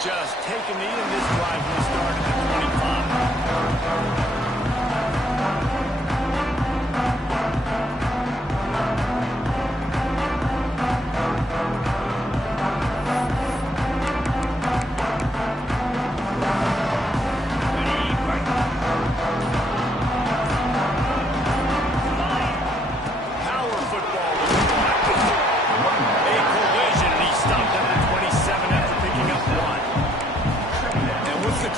just take a knee, and this drive will start at the 25.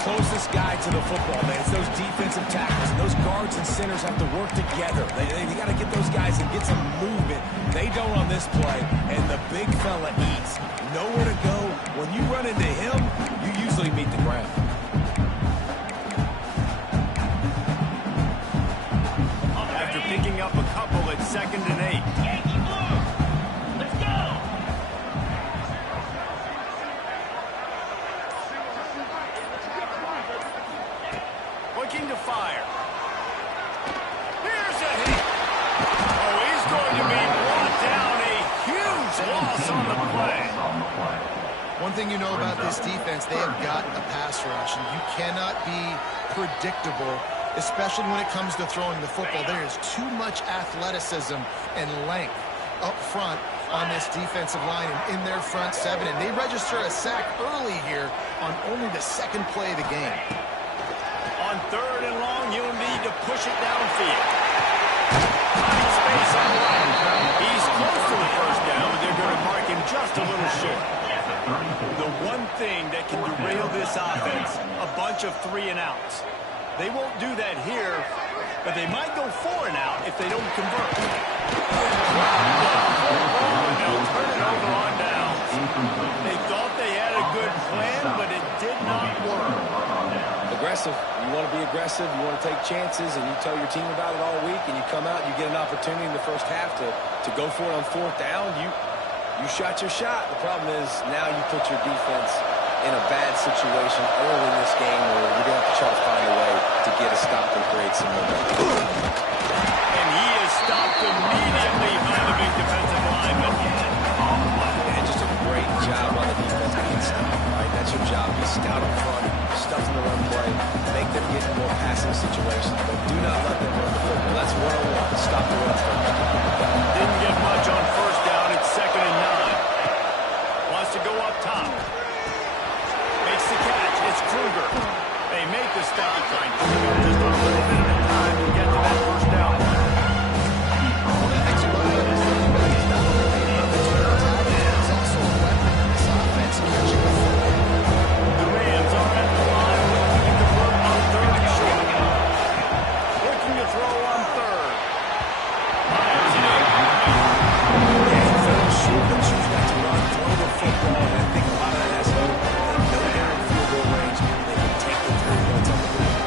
Closest guy to the football, man. It's those defensive tackles. Those guards and centers have to work together. They got to get those guys and get some movement. They don't on this play, and the big fella eats. Nowhere to go. When you run into him, you usually meet the ground. After picking up a couple at 2nd and 8. Looking to fire. Here's a hit. Oh, he's going to be brought down. A huge loss on the play. One thing you know about this defense, they have got a pass rush, and you cannot be predictable, especially when it comes to throwing the football. There is too much athleticism and length up front on this defensive line and in their front seven, and they register a sack early here on only the 2nd play of the game. On 3rd and long, you'll need to push it downfield. Finding space on the right. He's close to the first down, but they're going to mark him just a little short. The one thing that can derail this offense, a bunch of 3-and-outs. They won't do that here, but they might go 4-and-out if they don't convert. They'll turn it over on downs. They thought they had a good plan, but it did not work. Aggressive. You want to be aggressive. You want to take chances, and you tell your team about it all week, and you come out and you get an opportunity in the first half to go for it on 4th down. You shot your shot. The problem is now you put your defense in a bad situation early in this game where you're going to have to try to find a way to get a stop and create some momentum. And he is stopped immediately by the big defensive lineman. And just a great job on the defense being stopped, right? That's your job. Be stout up front, stuff in the run play, make them get in more passing situations, but do not let them run the football. That's 1-on-1. Stop the run first. Didn't get much on 1st down. It's 2nd and 9. Wants to go up top. Makes the catch. It's Kruger. They make the stop. Trying to pick up just a little bit of time to get to that 1st down. One of the things you love about this running back is not only being able to attack, he's also a weapon in this offense, catching the football. The Rams are at the line, looking to convert on 3rd and short. Looking to throw on 3rd. Myers in. Yeah, fell short, but choose not to run, throw the football, and I think a lot of that has to do with no narrow field goal range. They can take the 3 points on the field.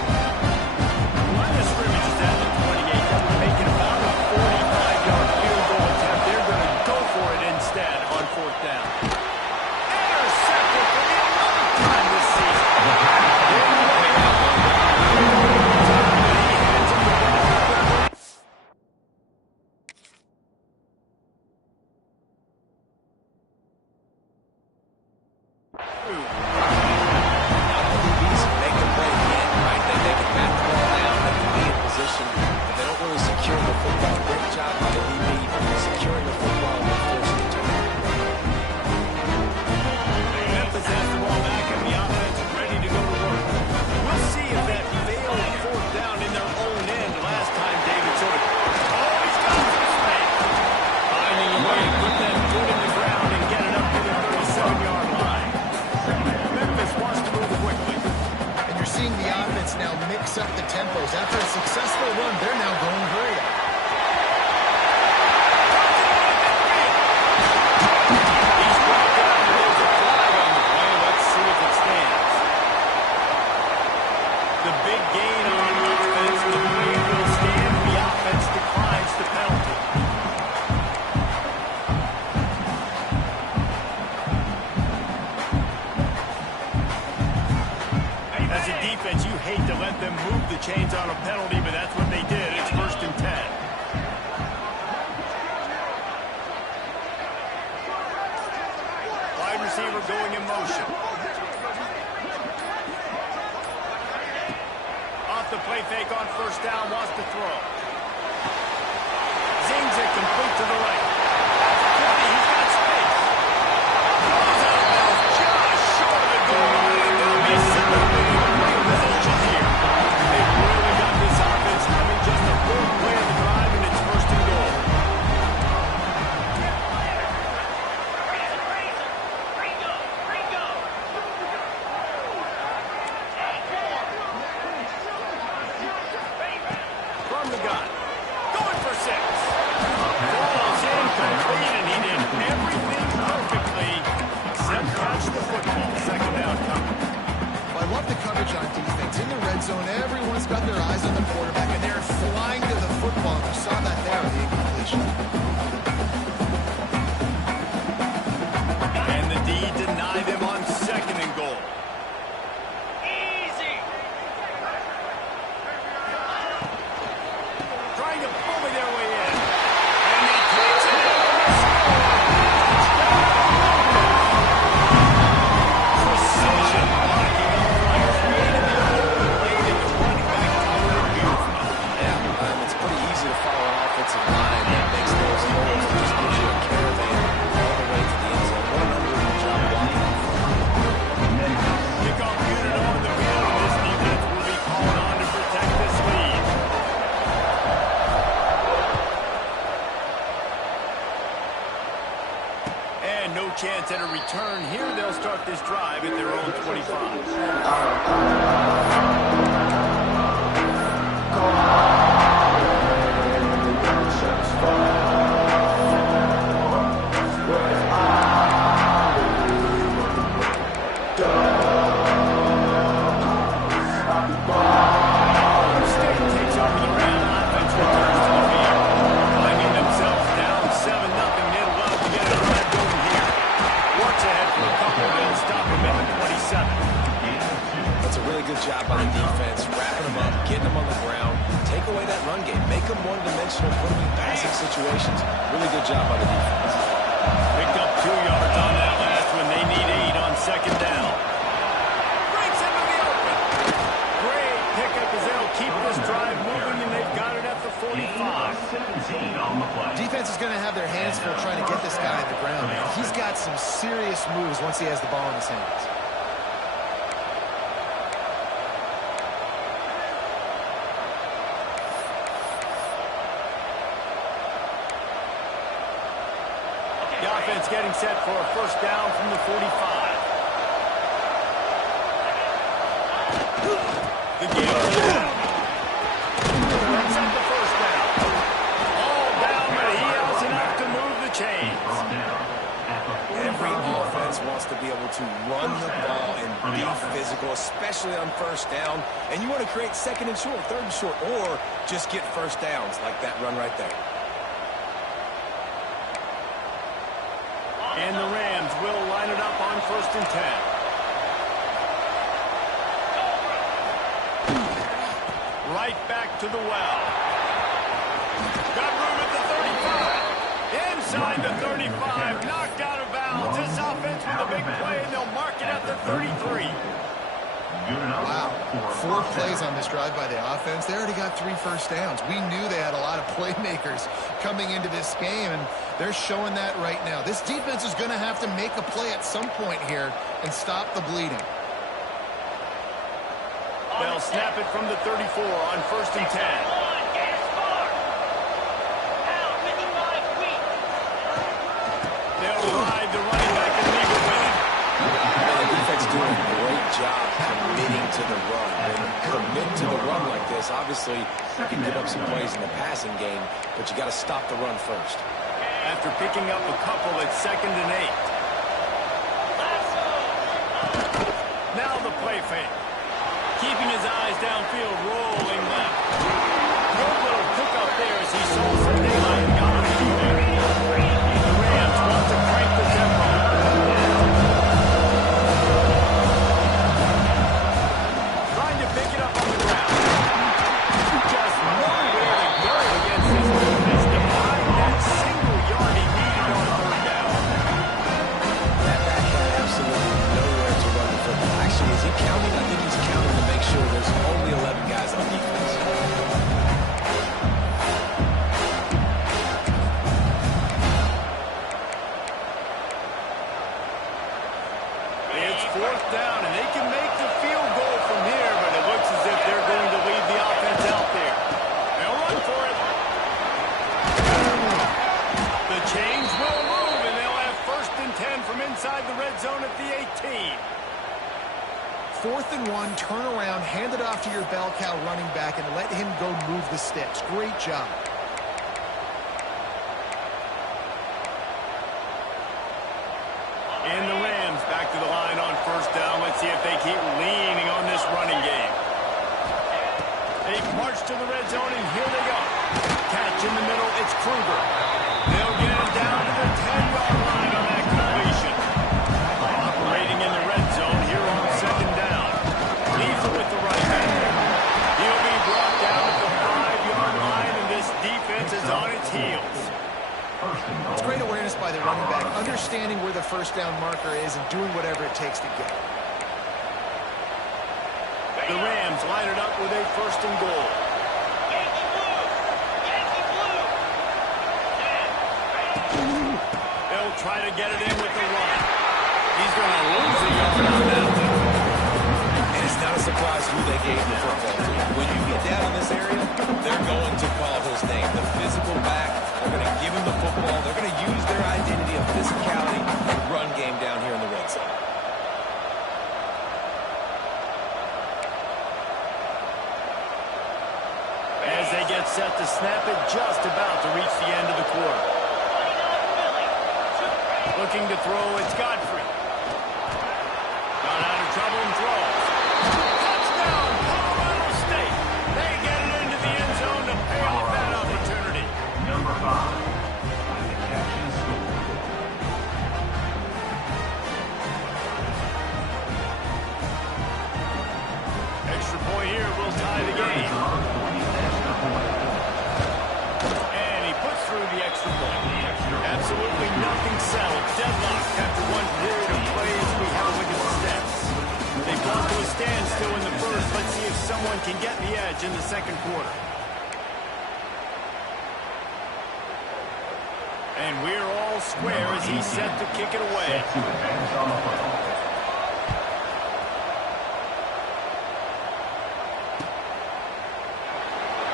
Line of scrimmage is at the 28. They're making about a 45-yard field goal attempt. They're going to go for it instead on 4th down. Intercepted for the 11th time this season. Memphis has the ball back, and the offense is ready to go to work. We'll see if that failed 4th down in their own end last time David sort of... Oh, he's got some space. Finding a way to put that foot in the ground and get it up to the 37-yard line. Memphis wants to move quickly. And you're seeing the offense now mix up the tempos. After a successful run, they're now going great. He's brought down. There's a flag on the play. Let's see if it stands. The big gain on offense. The play will stand. The offense declines the penalty. As a defense, you hate to let them move the chains on a penalty, but that's what they did. It's 1st and 10. Wide receiver going in motion. fake on first down, wants to throw. Zings it complete to the right. 20, he's got space. Throws out of bounds just short of the goal line, and they'll be set up in a great position here. They've really got this offense having just a full play of the drive, and it's first and goal. From the gun. Going for 6. Falls incomplete, and he did everything perfectly except catch the football. Second down coming. Well, I love the coverage on defense. In the red zone, everyone's got their eyes on the quarterback, and they're flying to the football. You saw that there on the incompletion. And the D deny them on second and goal. Trying to bully their way in. And he takes it out and they score. Precision blocking up front. Created the open lane and the running back covered it beautifully. Yeah, it's pretty easy to follow an offensive line that makes those holes and just gives you a caravan all the way to the end zone. What an unbelievable job blocking. Kickoff unit on the field. This defense will be called on to protect this lead. And no chance at a return here. They'll start this drive at their own 25. State takes over the round. Offense returns to the field. Finding themselves down 7-0. They'll love to get a drive going here. Works ahead for a couple. They'll stop him at the 27. That's a really good job by the defense, wrapping them up, getting them on the ground, take away that run game, make them one-dimensional, put them in passing situations. Really good job by the defense. Picked up 2 yards on that last one. They need 8 on second down. Breaks into the open. Great pickup as they'll keep this drive moving, and they've got it at the 45. Defense is going to have their hands full trying to get this guy on the ground. He's got some serious moves once he has the ball in his hands. The offense getting set for a first down from the 45. The game set the first down. All down, but he has enough to move the chains. Every offense wants to be able to run the ball and be physical, especially on first down. And you want to create second and short, third and short, or just get first downs like that run right there. And the Rams will line it up on first and 10. Right back to the well. Got room at the 35. Inside the 35. Knocked out of bounds. This offense with a big play, and they'll mark it at the 33. Wow. 4 plays on this drive by the offense. They already got 3 first downs. We knew they had a lot of playmakers coming into this game, and they're showing that right now. This defense is going to have to make a play at some point here and stop the bleeding. They'll snap it from the 34 on first and 10. They'll ride the running back and leave it with him. The defense doing a great job committing to the run. When you commit to the run like this, obviously you can give up some plays in the passing game, but you got to stop the run first. After picking up a couple at second and 8. Now the play fake. Keeping his eyes downfield, rolling left. Good little pickup there as he saw some daylight and got it through there. The Rams want to crank the tempo. Trying to pick it up on the ground. Just nowhere to go against this defense to find that single yard he needed on third down. That back had absolutely nowhere to run the football. Actually, is he counting? I think he's counting to make sure there's only 11 guys on defense. first down, and they can make the field goal from here, but it looks as if they're going to leave the offense out there. They'll run for it. The chains will move, and they'll have 1st and 10 from inside the red zone at the 18. 4th and 1, turn around, hand it off to your bell cow running back, and let him go move the sticks. Great job. And the Rams back to the line on 1st down. Let's see if they keep leaning on this running game. They march to the red zone, and here they go. Catch in the middle, it's Kruger. They'll get it down to the 10-yard line on that completion. Operating in the red zone here on 2nd down. Leaves it with the right hand. He'll be brought down at the 5-yard line, and this defense is on its heels. It's great awareness by the running back, understanding where the 1st down marker is and doing whatever it takes to get it. The Rams line it up with a 1st and goal. They'll try to get it in with the run. He's going to lose a yard on that one. And it's not a surprise who they gave the football to. When you get down in this area, they're going to call his name. The physical back, they're going to give him the football. They're going to use their identity of physicality and run game down here in the red zone. As they get set to snap it, just about to reach the end of the quarter. Looking to throw, it's Godfrey. Got out of trouble and throws. Touchdown, Colorado State. They get it into the end zone to pay off that opportunity. Number 5, by the catches. Extra point here will tie the game. And he puts through the extra point. Absolutely nothing settled. Deadlocked after one period of play as we have a look at the stats. They brought to a standstill in the 1st. Let's see if someone can get the edge in the 2nd quarter. And we're all square as he's set to kick it away.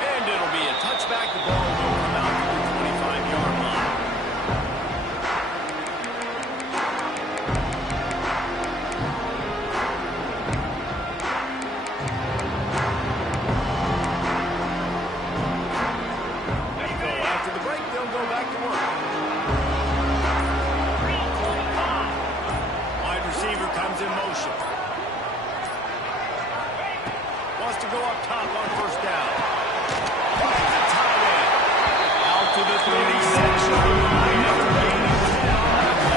And it'll be a touchback. The ball will come out to the 25-yard line. After the break, they'll go back to work. Wide receiver comes in motion. Wants to go up top on 1st down. Finds a tight end. Out to the 36-yard line after gaining 10 on the play.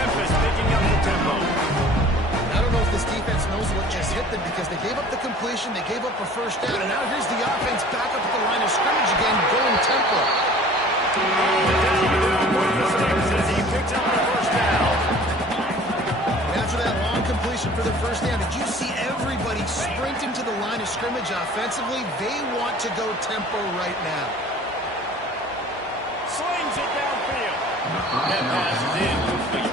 Memphis picking up the tempo. I don't know if this defense knows what just hit them because they gave up the completion, they gave up a 1st down, and now here's the offense back up at the line of scrimmage again, going tempo. As he picks up the 1st down. And after that long completion for the 1st down, did you see everybody sprinting to the line of scrimmage offensively? They want to go tempo right now. Slings it downfield. That pass is incomplete.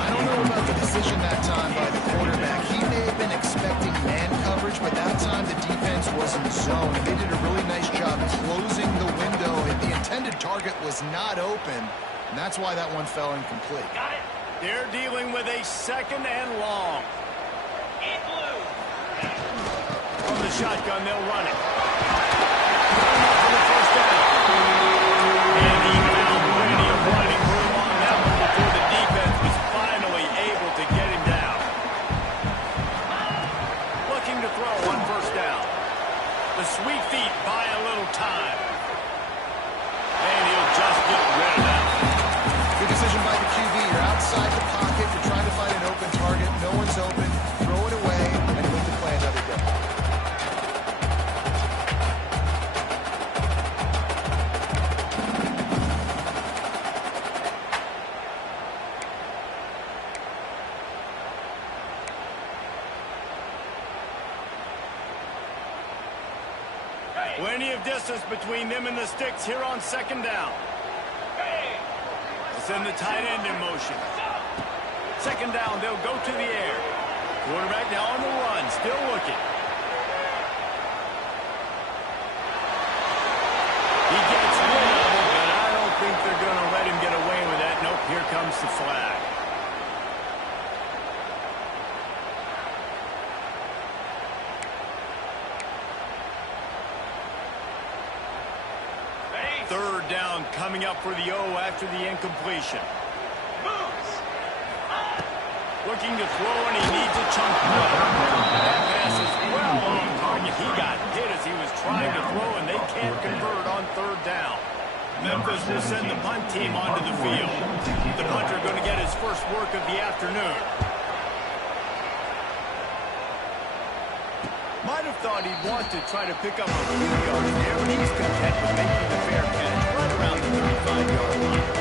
I don't know about the decision that time by the quarterback. He may have been expecting man coverage, but that time the defense was in zone. And they did a really nice job closing the window. The intended target was not open, and that's why that one fell incomplete. Got it. They're dealing with a 2nd and long. From the shotgun, they'll run it. For the 1st down. And he found plenty of running room on that one before the defense was finally able to get him down. Looking to throw on 1st down. The sweet feet buy a little time. And he'll just get rid of that. Good decision by the QB. You're outside the pocket. You're trying to find an open target. No one's open. Throw it away and look to play another go. Plenty of distance between them and the sticks here on 2nd down. Send the tight end in motion. Second down, they'll go to the air. Quarterback now on the run, still looking. He gets rid of it, but I don't think they're going to let him get away with that. Nope, here comes the flag. Third down coming up for the O after the incompletion. Looking to throw, and he needs a chunk play. That pass is well on target. He got hit as he was trying to throw, and they can't convert on third down. Memphis will send the punt team onto the field. The punter going to get his first work of the afternoon. Might have thought he'd want to try to pick up a few yards there, but he's content with making the fair catch right around the 35-yard line.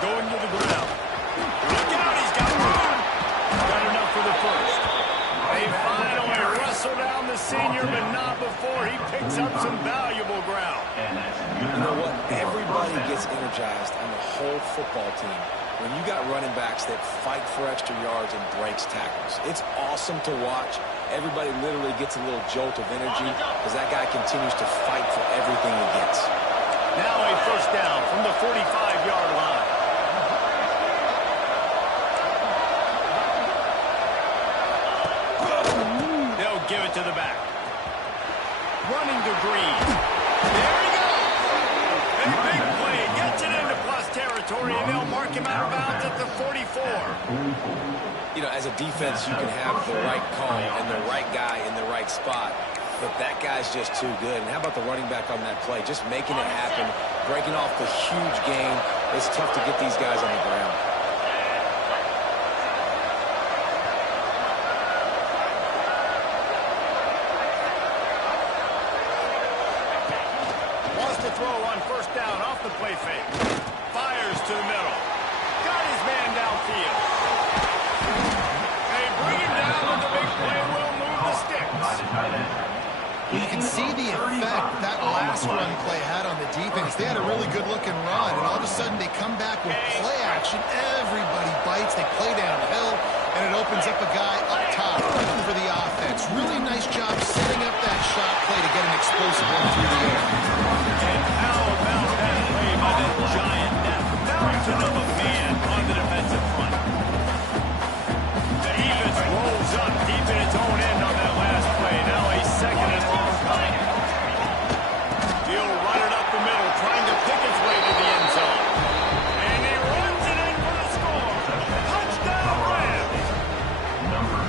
Going to the ground. Look out, he's got room. Got enough for the first. They finally wrestle down the senior, but not before he picks up some valuable ground. You know what? Everybody gets energized on the whole football team when you got running backs that fight for extra yards and breaks tackles. It's awesome to watch. Everybody literally gets a little jolt of energy as that guy continues to fight for everything he gets. Now a first down from the 45-yard line. They'll give it to the back. Running to Green. There he goes. A big play. Gets it into plus territory, and they'll mark him out of bounds at the 44. You know, as a defense, you can have the right call and the right guy in the right spot, but that guy's just too good. And how about the running back on that play? Just making it happen, breaking off the huge gain. It's tough to get these guys on the ground. Throw on first down off the play fake. Fires to the middle. Got his man downfield. They bring him down, and the big play will move the sticks. You can see the effect that last run play had on the defense. They had a really good-looking run, and all of a sudden they come back with play action. Everybody bites. They play downhill, and it opens up a guy up top for the offense. Really nice job setting up that shot play to get an explosive one through the air. And how about that play by that giant, that mountain of a man on the defensive front? The defense rolls up deep in its own end on that last play. Now a second and long coming. He'll run it up the middle, trying to pick its way to the end zone. And he runs it in for the score. Touchdown, Rams.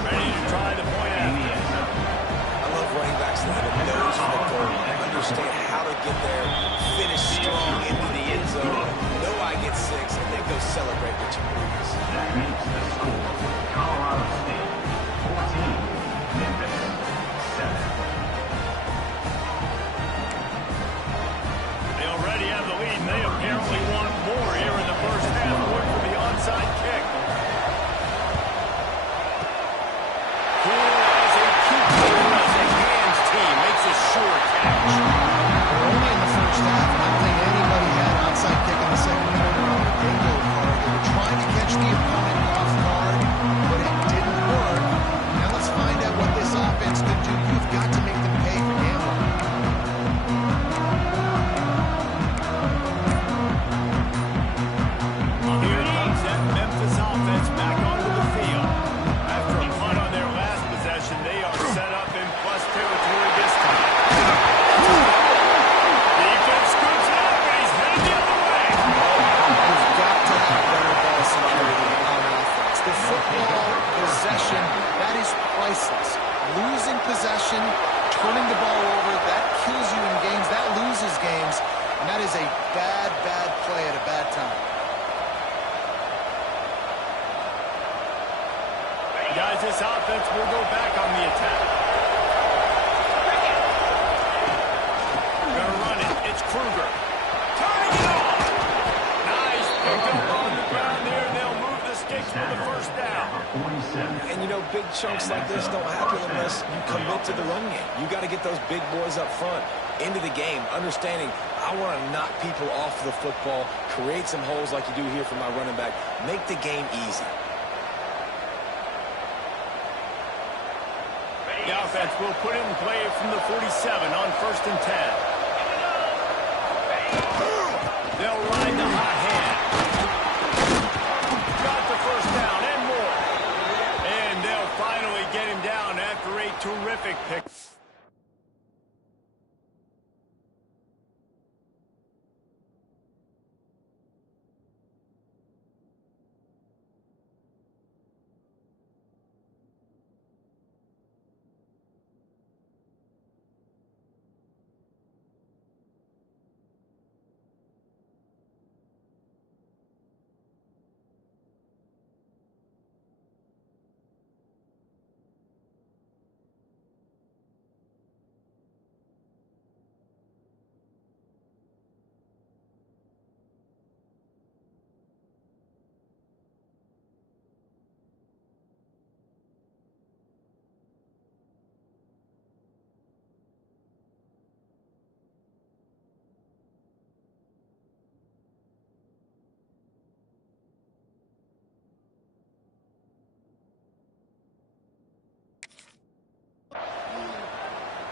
Ready to try the point after. I love running backs that have a nose for the goal, understand how to get there, finish strong into the end zone, know I get 6, and then go celebrate with your boys. That makes the score Colorado State 14, Memphis 7. They already have the lead, and they apparently want more here in the first half. Going for the onside kick. Cool as a cucumber as a hands team makes a sure catch. They're only in the first half. I don't think anybody had onside kick in the second quarter on the bingo card. They were trying to catch the opponent off guard, but it didn't work. Now let's find out what this offense could do. You've got to make them pay for gambling. Here comes that Memphis offense back onto the field. After a punt on their last possession, they are set up in plus territory this time. Defense scoops it up, and he's headed the other way. You've got to have better ball security on offense. The football possession, that is priceless. Losing possession, turning the ball over, that kills you in games, that loses games, and that is a bad, bad play at a bad time. Guys, this offense will go back on the attack. Gonna run it. It's Kruger. Turning it off. Nice pick up on the ground there. They'll move the sticks for the first down. And, you know, big chunks like this don't happen unless you commit to the run game. You got to get those big boys up front into the game, understanding I want to knock people off the football, create some holes like you do here for my running back, make the game easy. The offense will put it in play from the 47 on 1st and 10. They'll ride the hot hand. Got the first down and more. And they'll finally get him down after a terrific pick.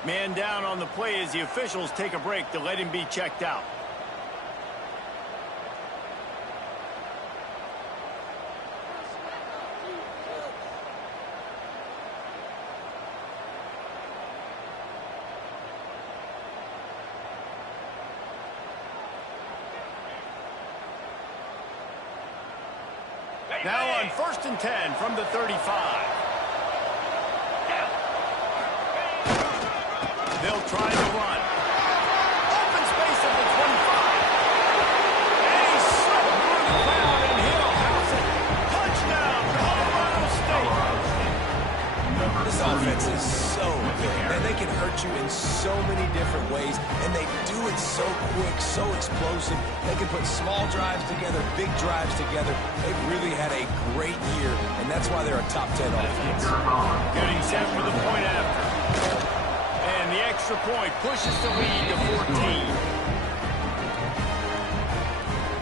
Man down on the play as the officials take a break to let him be checked out. Now on 1st and 10 from the 35. They'll try to run. Open space at the 25. And he's slipped through the crowd, and he'll house it. Touchdown, Colorado State. This offense is so good. Man, they can hurt you in so many different ways, and they do it so quick, so explosive. They can put small drives together, big drives together. They've really had a great year, and that's why they're a top 10 offense. Getting set for the point after. And the extra point pushes the lead to 14.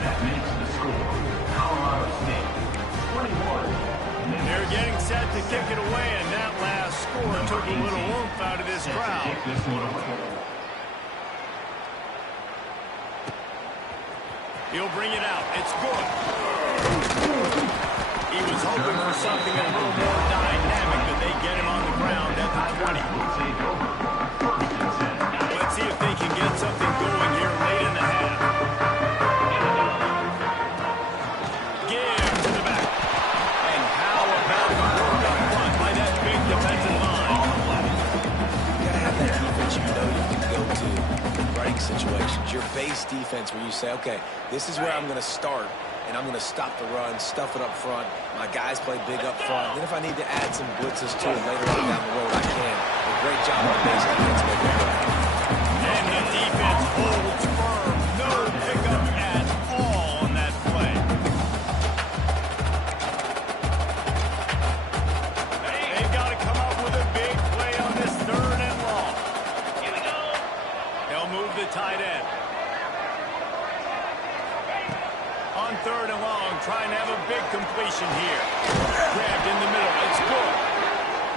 That makes the score Colorado State 21. They're getting set to kick it away, and that last score took a little oomph out of this crowd. Take this one away. He'll bring it out. It's good. He was hoping for something a little more dynamic, but they get him on the ground at the 20. Let's see if they can get something going here late in the half. Give to the back. And how about the work up front by that big defensive line? You got to have that defense you know you can go to in running situations. Your base defense where you say, okay, this is where I'm going to start, and I'm going to stop the run, stuff it up front. My guys play big up front. Then if I need to add some blitzes to it later on down the road, I can. A great job on the base defense making it right. And the defense holds firm. No pickup at all on that play. They've got to come up with a big play on this 3rd and long. Here we go. They'll move the tight end. On 3rd and long, trying to have a big completion here. Grabbed in the middle. It's good.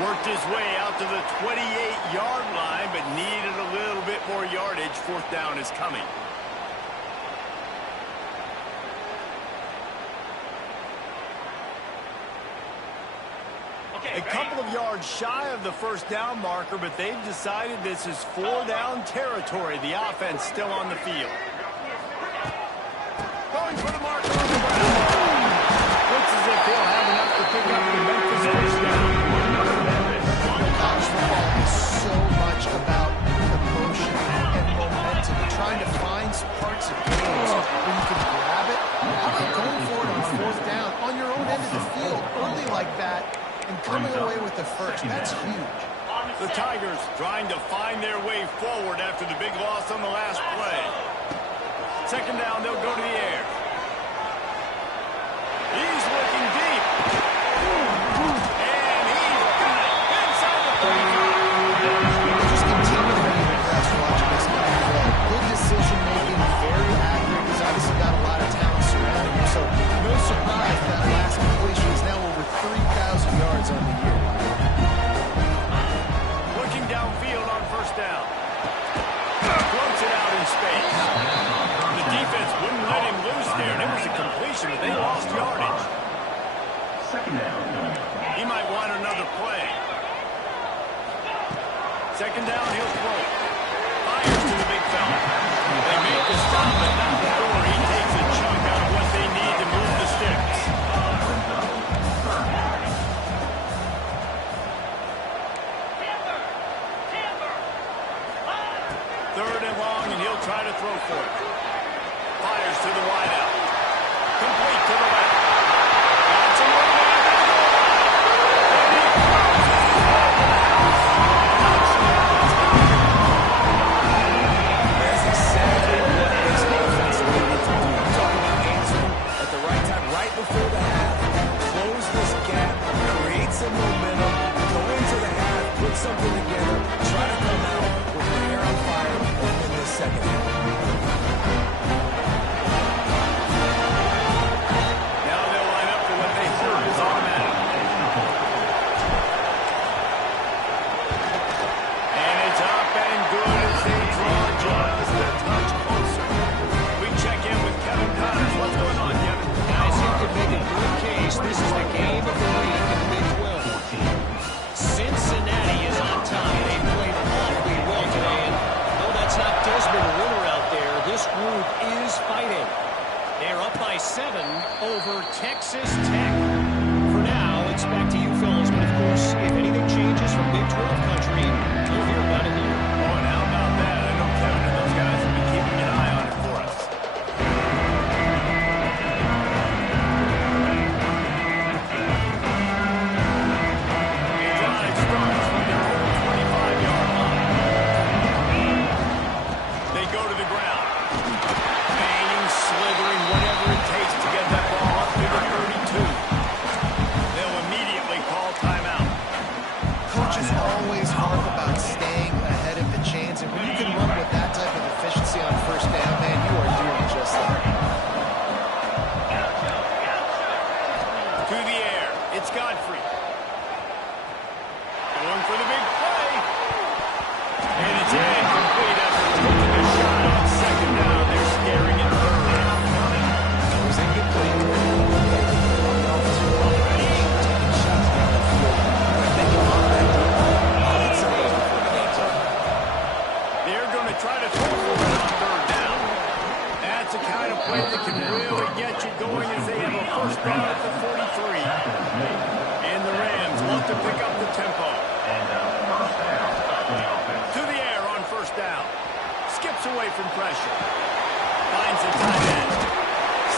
Worked his way out to the 28-yard line, but needed a little bit more yardage. 4th down is coming. A couple of yards shy of the 1st down marker, but they've decided this is 4-down territory. The offense still on the field. Going for the marker on the ground. Looks as if they'll have enough to pick up the Memphis first down. College football is so much about emotion and momentum and trying to find parts of games where you can grab it. How about going for it on 4th down on your own end of the field early like that and coming away with the first? That's huge. The Tigers trying to find their way forward after the big loss on the last play. 2nd down, they'll go to the air. He's looking deep. And Second down. He might want another play. Second down, he'll throw it. Fires to the big fella. They make the stop, but not before he takes a chunk out of what they need to move the sticks. Third and long, and he'll try to throw for it. Fires to the wideout. Complete to the left. Got some room there. That's exactly what this offense needed to do. You talk about answering at the right time, right before the half. Close this gap, create some momentum, go into the half, put something together, try to come out with your hair on fire and win this second half. Now they'll line up for what they hope is automatic. And it's up and good as they draw just a touch closer. We check in with Kevin Connors. What's going on, Kevin? Guys, you could make a good case. This is the game of the week in the Big 12. Cincinnati is on top. They played awfully well today. And though that's not Desmond Ritter out there, this group is fighting. They're up by 7 over Texas Tech. For now, it's back to you fellas. But, of course, if anything changes from Big 12 country, you'll hear about it here. Oh, and how about that? I know Kevin and those guys have been keeping an eye on it for us. The drive starts from their own 25-yard line. They go to the ground. Banging, slithering, whatever it takes to get that ball up to the 32. They'll immediately call timeout. Coaches always harp about staying ahead of the chains, and when you can run with that type of efficiency on first down, man, you are doing just that. To the air. It's Godfrey. Going for the big play. And it's incomplete after taking a shot on second down. They're scaring it third. That was incomplete. The offensive line taking shots down the field. But I think on that hit some of those before the game's over. They're going to try to throw for it on third down. That's the kind of play that can really get you going as they have a first down at the 43. And the Rams want to pick up the tempo. And first down for the offense. To the air on first down. Skips away from pressure. Finds the tight end.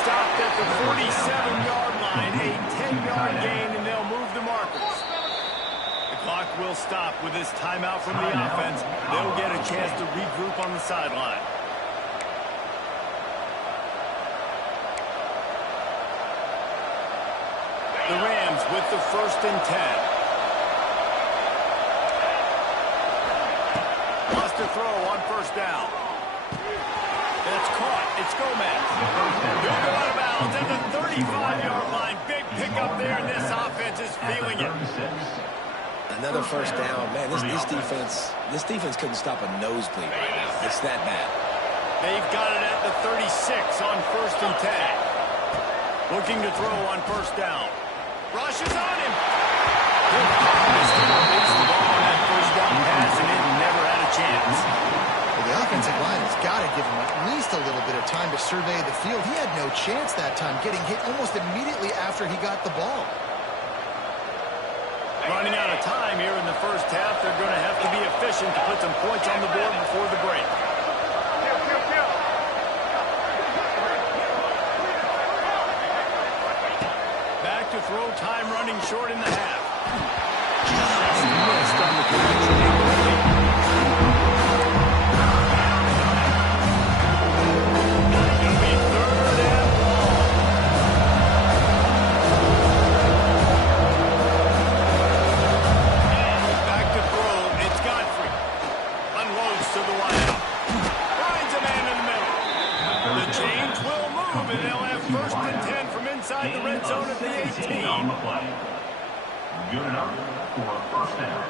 Stopped at the 47-yard line. A 10-yard gain, and they'll move the markers. The clock will stop with this timeout from the offense. They'll get a chance to regroup on the sideline. The Rams with the 1st and 10. Wants to throw on first down. That's caught. It's Gomez. He'll go out of bounds at the 35-yard line. Big pickup there, and this offense is feeling it. Another first down. Man, this defense couldn't stop a nosebleed right now. It's that bad. They've got it at the 36 on 1st and 10. Looking to throw on first down. Rushes on him. Good calmness to release the ball on that first down pass, and it never had a chance. Well, the offensive line has got to give him at least a little bit of time to survey the field. He had no chance that time, getting hit almost immediately after he got the ball. Running out of time here in the first half. They're going to have to be efficient to put some points on the board before the break. Back to throw, time running short in the half. Just missed on the connection. It'll be 3rd and long. Back to throw, it's Godfrey. Unloads to the wideout. Finds a man in the middle. The chains will move, and they'll have 1st and 10 from inside the red zone at the 18. On the play. Good enough for first down.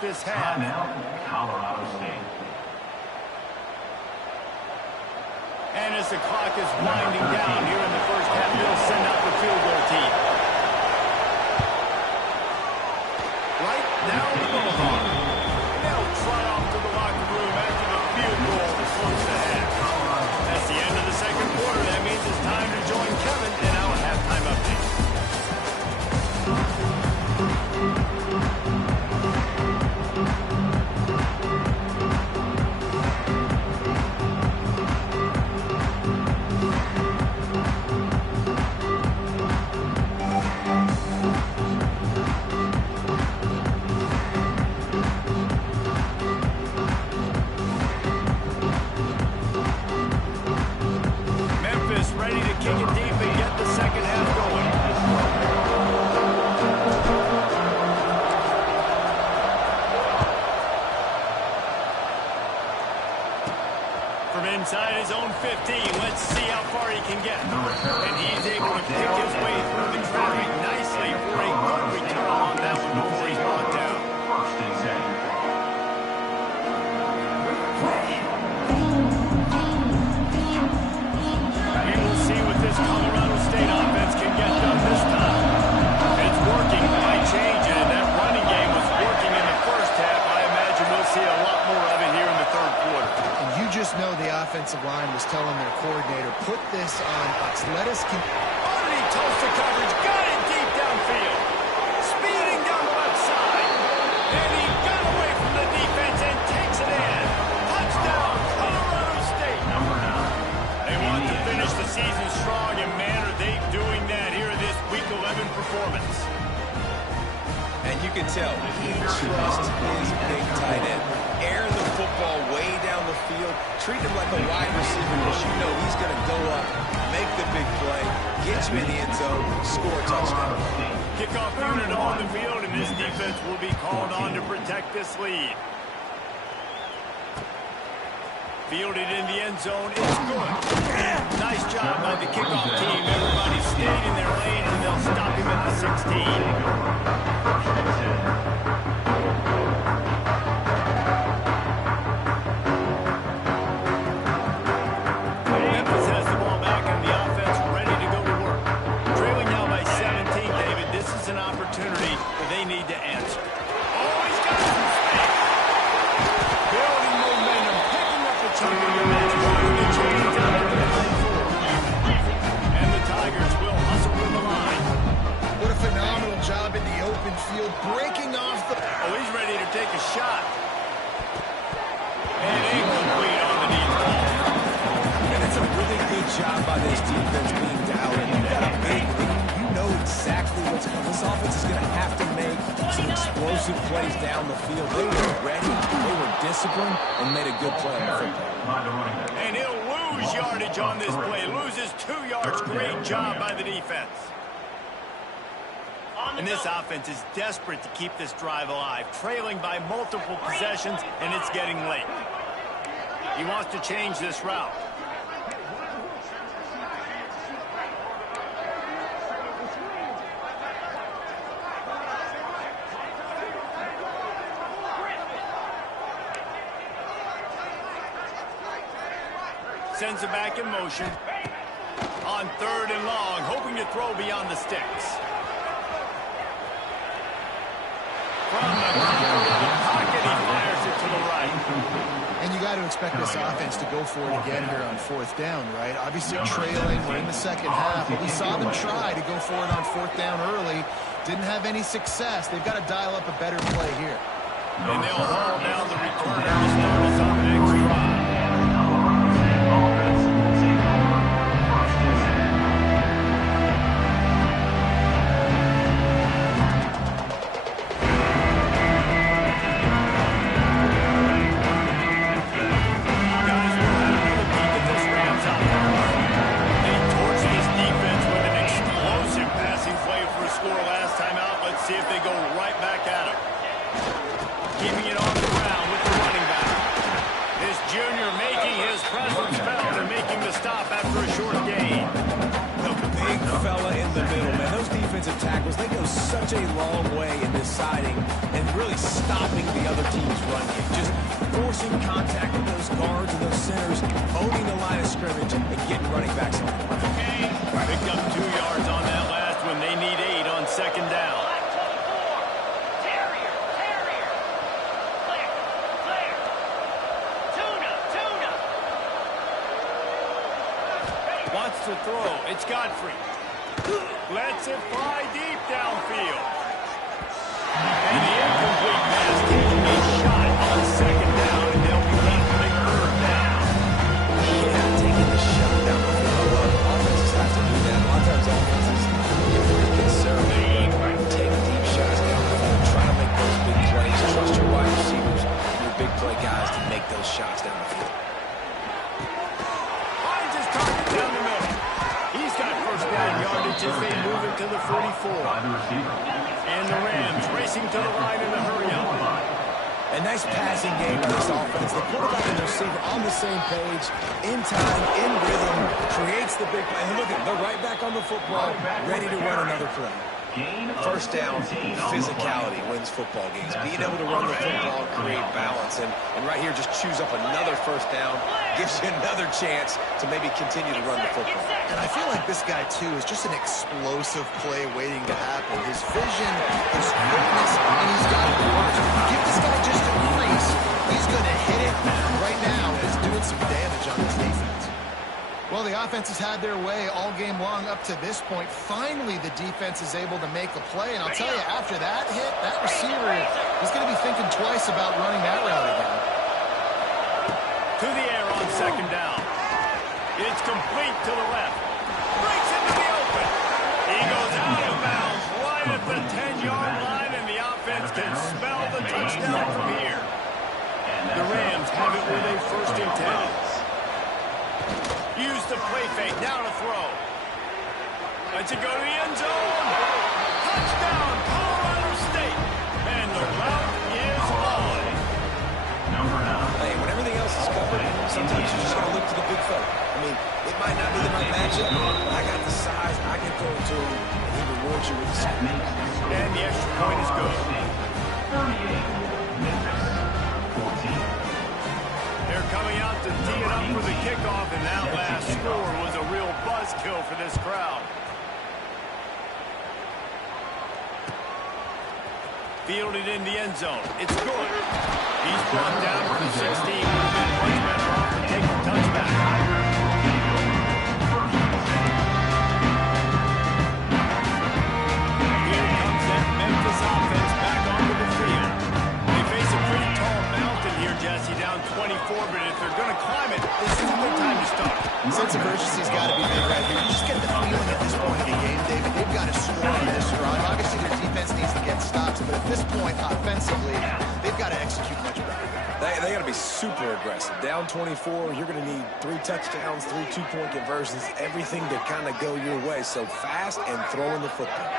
this half. Timeout, Colorado State. And as the clock is winding down here in the first half, they'll send out the field goal team. Right down the boulevard. They'll trot off to the locker room after the field goal to close the half. That's the end of the second quarter. That means it's time to join Kevin in our halftime update. Memphis ready to kick it deep and get the second half going. From inside his own 15, let's see how far he can get. And he's able to pick his way through the traffic nicely for a good return on that one before he's brought down. First and 10. We will see what this Colorado State offense can get done this time. It's working. Why change it? And that running game was working in the first half. I imagine we'll see a lot more of it here in the third quarter. And you just know the offensive line was telling their coordinator, put this on us. Let us Underneath Tulsa coverage. Got it deep downfield. Speeding down the left side. And he got away from the defense and takes it in. Touchdown, Colorado State. Number 9. They want to finish the season strong, and man, are they doing that here in this Week 11 performance. And you can tell he trusts his big tight end. Air the football way down the field. Treat him like a wide receiver because you know he's going to go up, make the big play, get you in the end zone, score a touchdown. Kickoff unit on the field, and this defense will be called on to protect this lead. Fielded in the end zone. It's good. Nice job by the kickoff team. Everybody stayed in their lane, and they'll stop him at the 16. First and 10. Memphis has the ball back, and the offense ready to go to work. Trailing now by 17, David. This is an opportunity where they need to answer. Oh, he's got some space. Building momentum, picking up a chunk of yardage, running the chains out to the 34. And the Tigers will hustle with the line. What a phenomenal job in the open field, breaking off the... Oh, he's ready to take a shot. And incomplete on the deep ball. And it's a really good job by this defense being dialed in. You've got a big lead. You know exactly what's coming. This offense is going to have to make some explosive plays down the field. They were ready, they were disciplined, and made a good play on the football. By the running back. And he'll lose yardage on this play. Loses 2 yards. Great job by the defense. And this offense is desperate to keep this drive alive, trailing by multiple possessions, and it's getting late. He wants to change this route. Sends it back in motion. On 3rd and long, hoping to throw beyond the sticks. From the pocket, he fires it to the right. And you got to expect this offense to go for it again here on 4th down, right? Obviously trailing, we're in the second half, but we saw them try to go for it on 4th down early. Didn't have any success. They've got to dial up a better play here. And they'll haul down the returner to start us on the next drive. Offense will take over. First and 10. Guys, we're having another peek at this Rams offense. They torched this defense with an explosive passing play for a score last time out. Let's see if they go right back at him. Keeping it on the ground with the running back. This junior making his presence felt and making the stop after a short gain. The big fella in the middle, man. Those defenses defensive tackles, they go such a long way in this siding and really stopping the other team's run game. Just forcing contact with those guards and those centers, owning the line of scrimmage, and getting running backs on the ground. Picked up 2 yards on that last one. They need 8 on second down. Wants to throw. It's Godfrey. Lets it fly deep downfield. And the incomplete pass taking a shot on second down, and they'll be left with a third down. Yeah, taking the shot down the field. Offenses have to do that. A lot of times offenses get pretty conservative, but take deep shots down the field. Try to make those big plays. Trust your wide receivers, your big play guys to make those shots down the field. Finds his target down the middle. He's got first down yardage as they move it to the 44. And the Rams racing to the line in a hurry-up. A nice passing game for this offense. The quarterback and the receiver on the same page, in time, in rhythm, creates the big play. And look at, they're right back on the football, ready to run another play. First down, physicality wins football games. Being able to run the football, create balance, and right here just choose up another first down, gives you another chance to maybe continue to run the football. And I feel like this guy, too, is just an explosive play waiting to happen. His vision, his quickness, and he's got it work. Give this guy just a crease, he's going to hit it right now. He's doing some damage on this defense. Well, the offense has had their way all game long up to this point. Finally, the defense is able to make a play. And I'll tell you, after that hit, that receiver is going to be thinking twice about running that route again. To the air on second down. It's complete to the left. Breaks into the open. He goes out of bounds right at the 10-yard line, and the offense can spell the touchdown from here. The Rams have it with a 1st and 10. Use the play fake. Now to throw. Lets it go to the end zone. Touchdown, Colorado State. And the route is on. Hey, when everything else is covered, sometimes you just got to look to the big fella. I mean, it might not be the right matchup, but I got the size, I can throw it to him, and he rewards you with the sack. And the extra point is good. 38, Memphis, 14. They're coming out to tee it up for the kickoff, and that last score was a real buzzkill for this crowd. Fielded in the end zone. It's good. He's brought down for the 16. Would have been much better off to take the touchback. Here comes that Memphis offense back onto the field. They face a pretty tall mountain here, Jesse, down 24, but if they're going to climb it, this is a good time to start. Sense of urgency's got to be big right here. You just get the feeling at this point in the game, David, they've got to score on this drive. Obviously, their defense needs to get stops, but at this point, offensively, they've got to execute much better. They got to be super aggressive. Down 24, you're going to need 3 touchdowns, 3 two-point conversions, everything to kind of go your way. So fast and throwing the football.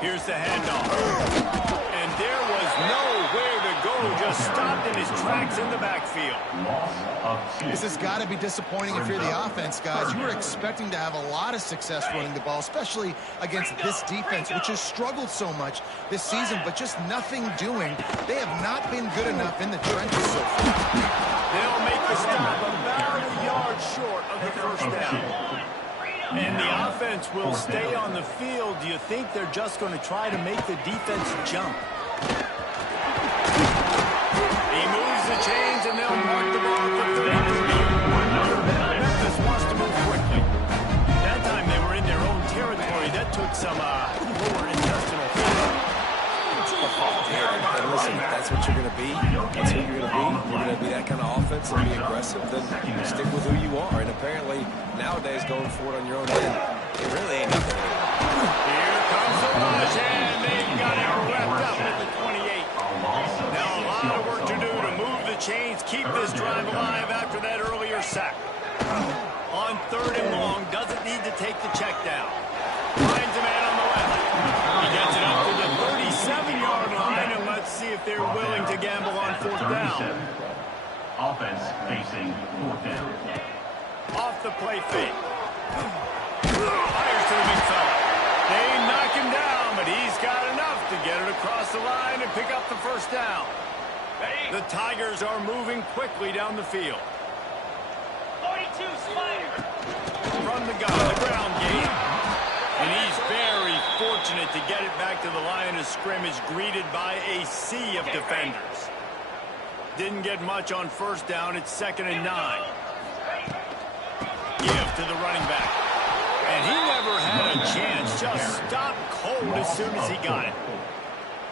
Here's the handoff. And there was nowhere to go. Just stopped in his tracks in the backfield. This has got to be disappointing if you're the offense, guys. You were expecting to have a lot of success running the ball, especially against this defense, which has struggled so much this season, but just nothing doing. They have not been good enough in the trenches so far. They'll make the stop about a yard short of the first down. And the offense will stay on the field. Do you think they're just going to try to make the defense jump? He moves the chains, and they'll mark the ball at the 30. Memphis wants to move quickly. That time they were in their own territory. That took some lower intestinal food. And listen, that's what you're going to be. That's who you're going to be. You're going to be that kind of offense and be aggressive. Then stick with who you are. And apparently, nowadays, going forward on your own end, it really ain't nothing anymore. Here comes the rush, and they've got it wrapped up at the 28. Now a lot of work to do to move the chains, keep this drive alive after that earlier sack. On 3rd and long, doesn't need to take the check down. Finds a man on the left. He gets it up to the 37-yard line, and let's see if they're willing to gamble on 4th down. Offense facing 4th down. Off the play fake. He's got enough to get it across the line and pick up the first down. The Tigers are moving quickly down the field. 42 Spider. From the gun, the ground game. And he's very fortunate to get it back to the line of scrimmage, greeted by a sea of defenders. Didn't get much on first down. It's 2nd and 9. Give to the running back. And he never had a chance. Just stopped cold as soon as he got it.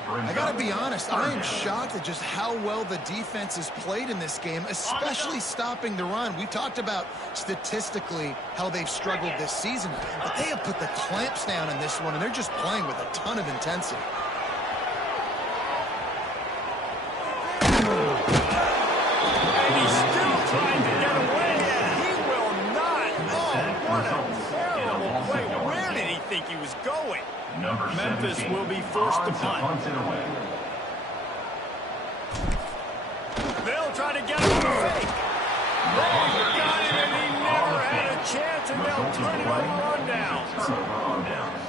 I got to be honest, I am shocked at just how well the defense has played in this game, especially stopping the run. We talked about statistically how they've struggled this season, but they have put the clamps down in this one, and they're just playing with a ton of intensity. And he's still trying to get away, and he will not. Oh, what a terrible play. Where did he think he was going? Memphis will be forced to punt. They'll try to get him on a fake. They got him, and he never had a chance, and they'll turn it over on downs.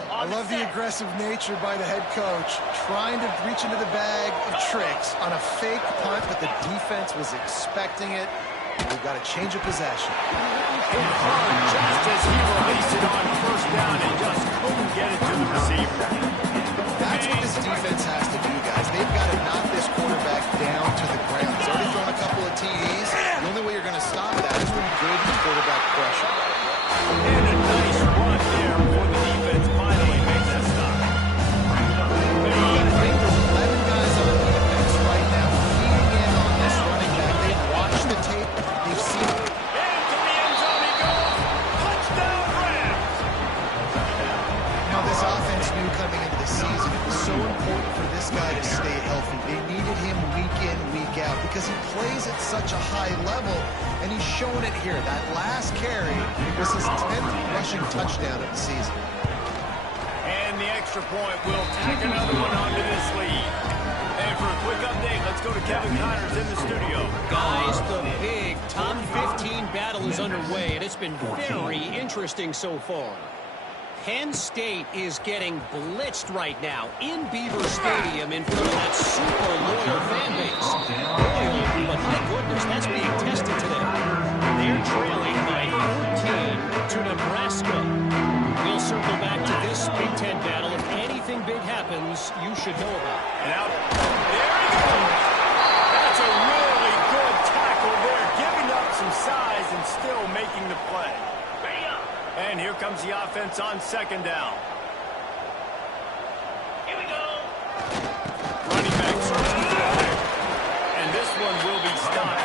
I love the aggressive nature by the head coach, trying to reach into the bag of tricks on a fake punt, but the defense was expecting it. We've got a change of possession. Hit hard just as he released it on first down and just couldn't get it to the receiver. That's what this defense has to do, guys. They've got to knock this quarterback down to the ground. He's already thrown a couple of TDs. The only way you're going to stop that is with good quarterback pressure. And a nice run there before the defense finally makes a stop. I think there's 11 guys on defense right now keying in on this running back. They've watched the tape. They've seen it. Into the end zone he goes. Touchdown, Rams. Now, this offense knew coming into the season it was so important for this guy to stay healthy. They needed him week in, week out because he plays at such a high level, and he's showing it here. That last carry was his 10th rushing touchdown of the season. And the extra point will tack another one onto this lead. And for a quick update, let's go to Kevin Connors in the studio. Guys, the big top 15 battle is underway, and it's been very interesting so far. Penn State is getting blitzed right now in Beaver Stadium in front of that super loyal fan base. Loyal, but my goodness, that's being tested today. They're trailing by 14 to Nebraska. We'll circle back to this Big Ten battle. If anything big happens, you should know about it. And out. There he goes. That's a really good tackle there, giving up some size and still making the play. And here comes the offense on 2nd down. Here we go. Running back searching for a pick. And this one will be stopped